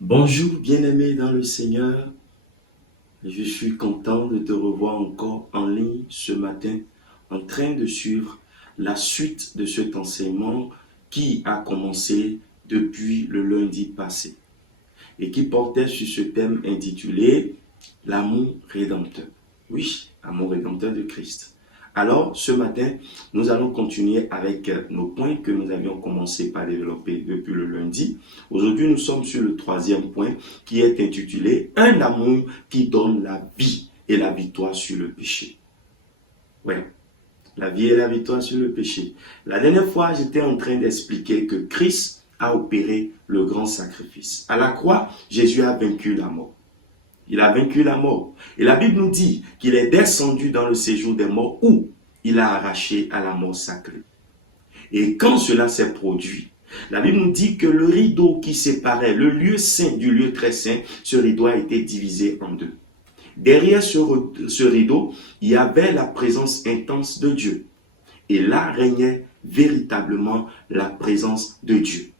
Bonjour bien-aimé dans le Seigneur, je suis content de te revoir encore en ligne ce matin en train de suivre la suite de cet enseignement qui a commencé depuis le lundi passé et qui portait sur ce thème intitulé l'amour rédempteur. Oui, amour rédempteur de Christ. Alors, ce matin, nous allons continuer avec nos points que nous avions commencé par développer depuis le lundi. Aujourd'hui, nous sommes sur le troisième point qui est intitulé « Un amour qui donne la vie et la victoire sur le péché ». Ouais, la vie et la victoire sur le péché. La dernière fois, j'étais en train d'expliquer que Christ a opéré le grand sacrifice. À la croix, Jésus a vaincu la mort. Il a vaincu la mort. Et la Bible nous dit qu'il est descendu dans le séjour des morts où il a arraché à la mort sacrée. Et quand cela s'est produit, la Bible nous dit que le rideau qui séparait le lieu saint du lieu très saint, ce rideau a été divisé en deux. Derrière ce rideau, il y avait la présence intense de Dieu. Et là régnait véritablement la présence de Dieu.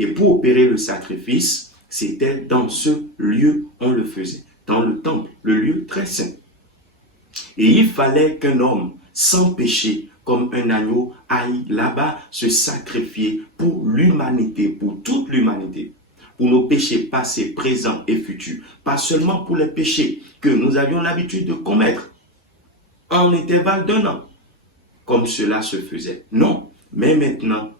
Et pour opérer le sacrifice, c'était dans ce lieu on le faisait, dans le temple, le lieu très saint. Et il fallait qu'un homme sans péché, comme un agneau, aille là-bas se sacrifier pour l'humanité, pour toute l'humanité, pour nos péchés passés, présents et futurs. Pas seulement pour les péchés que nous avions l'habitude de commettre en intervalle d'un an, comme cela se faisait. Non, mais maintenant,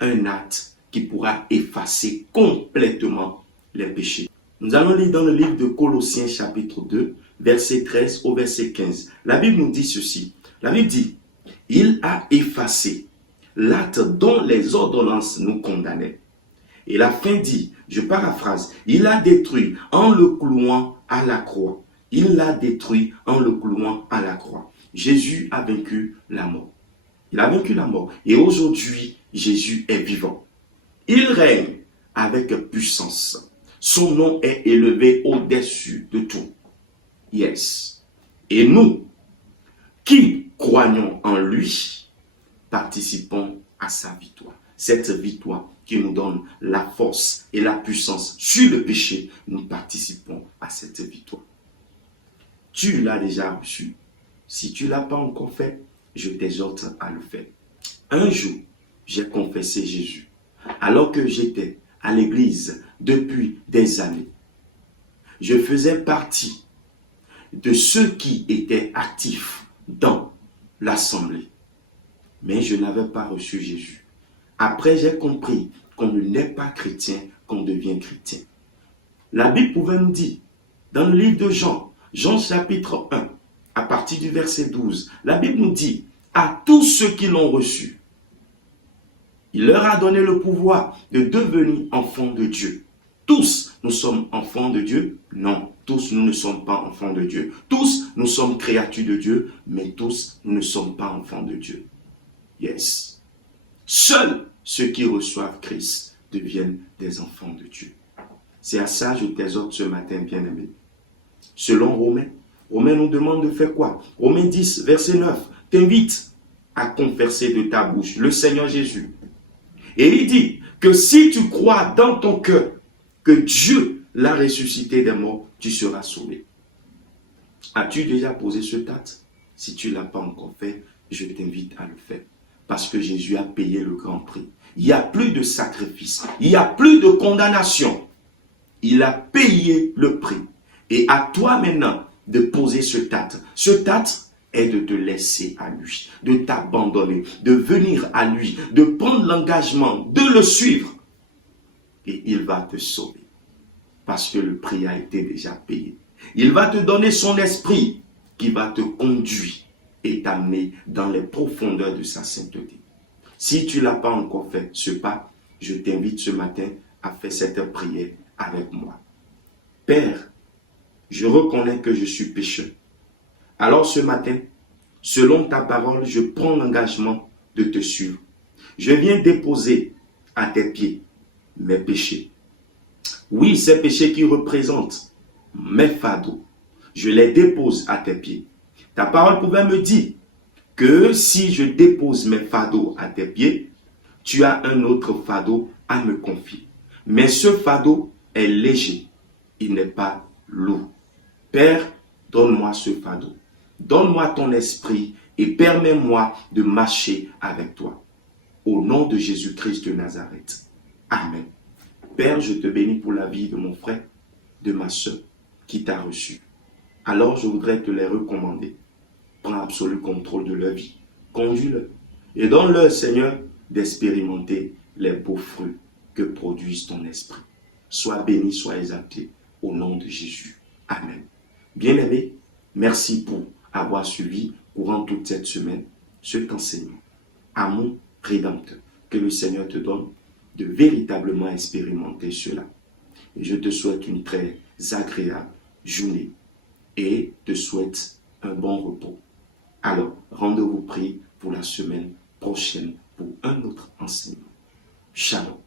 un acte qui pourra effacer complètement les péchés. Nous allons lire dans le livre de Colossiens chapitre 2, verset 13 au verset 15. La Bible nous dit ceci. La Bible dit, « Il a effacé l'acte dont les ordonnances nous condamnaient. » Et la fin dit, je paraphrase, « Il a détruit en le clouant à la croix. » Il l'a détruit en le clouant à la croix. Jésus a vaincu la mort. Il a vaincu la mort. Et aujourd'hui, Jésus est vivant. Il règne avec puissance. Son nom est élevé au-dessus de tout. Yes. Et nous, qui croyons en lui, participons à sa victoire. Cette victoire qui nous donne la force et la puissance sur le péché, nous participons à cette victoire. Tu l'as déjà reçu. Si tu ne l'as pas encore fait, je t'exhorte à le faire. Un jour, j'ai confessé Jésus. Alors que j'étais à l'église depuis des années, je faisais partie de ceux qui étaient actifs dans l'assemblée. Mais je n'avais pas reçu Jésus. Après, j'ai compris qu'on ne naît pas chrétien, qu'on devient chrétien. La Bible pouvait nous dire, dans le livre de Jean, Jean chapitre 1, à partir du verset 12, la Bible nous dit, à tous ceux qui l'ont reçu, il leur a donné le pouvoir de devenir enfants de Dieu. Tous, nous sommes enfants de Dieu? Non, tous, nous ne sommes pas enfants de Dieu. Tous, nous sommes créatures de Dieu, mais tous, nous ne sommes pas enfants de Dieu. Yes. Seuls ceux qui reçoivent Christ deviennent des enfants de Dieu. C'est à ça que je t'exhorte ce matin, bien-aimé. Selon Romains nous demande de faire quoi? Romains 10, verset 9, t'invite à confesser de ta bouche le Seigneur Jésus. Et il dit que si tu crois dans ton cœur que Dieu l'a ressuscité des morts, tu seras sauvé. As-tu déjà posé ce acte? Si tu ne l'as pas encore fait, je t'invite à le faire. Parce que Jésus a payé le grand prix. Il n'y a plus de sacrifice. Il n'y a plus de condamnation. Il a payé le prix. Et à toi maintenant de poser ce acte. Ce acte est de te laisser à lui, de t'abandonner, de venir à lui, de prendre l'engagement, de le suivre. Et il va te sauver. Parce que le prix a été déjà payé. Il va te donner son esprit qui va te conduire et t'amener dans les profondeurs de sa sainteté. Si tu ne l'as pas encore fait, ce pas, je t'invite ce matin à faire cette prière avec moi. Père, je reconnais que je suis pécheur. Alors ce matin, selon ta parole, je prends l'engagement de te suivre. Je viens déposer à tes pieds mes péchés. Oui, ces péchés qui représentent mes fardeaux, je les dépose à tes pieds. Ta parole pouvait me dire que si je dépose mes fardeaux à tes pieds, tu as un autre fardeau à me confier. Mais ce fardeau est léger, il n'est pas lourd. Père, donne-moi ce fardeau. Donne-moi ton esprit et permets-moi de marcher avec toi. Au nom de Jésus-Christ de Nazareth. Amen. Père, je te bénis pour la vie de mon frère, de ma soeur qui t'a reçu. Alors je voudrais te les recommander. Prends absolu contrôle de leur vie. Conduis-le. Et donne-leur, Seigneur, d'expérimenter les beaux fruits que produise ton esprit. Sois béni, sois exalté au nom de Jésus. Amen. Bien-aimé, merci pour avoir suivi courant toute cette semaine cet enseignement. Amour rédempteur. Que le Seigneur te donne de véritablement expérimenter cela. Et je te souhaite une très agréable journée et te souhaite un bon repos. Alors, rendez-vous pris pour la semaine prochaine pour un autre enseignement. Shalom.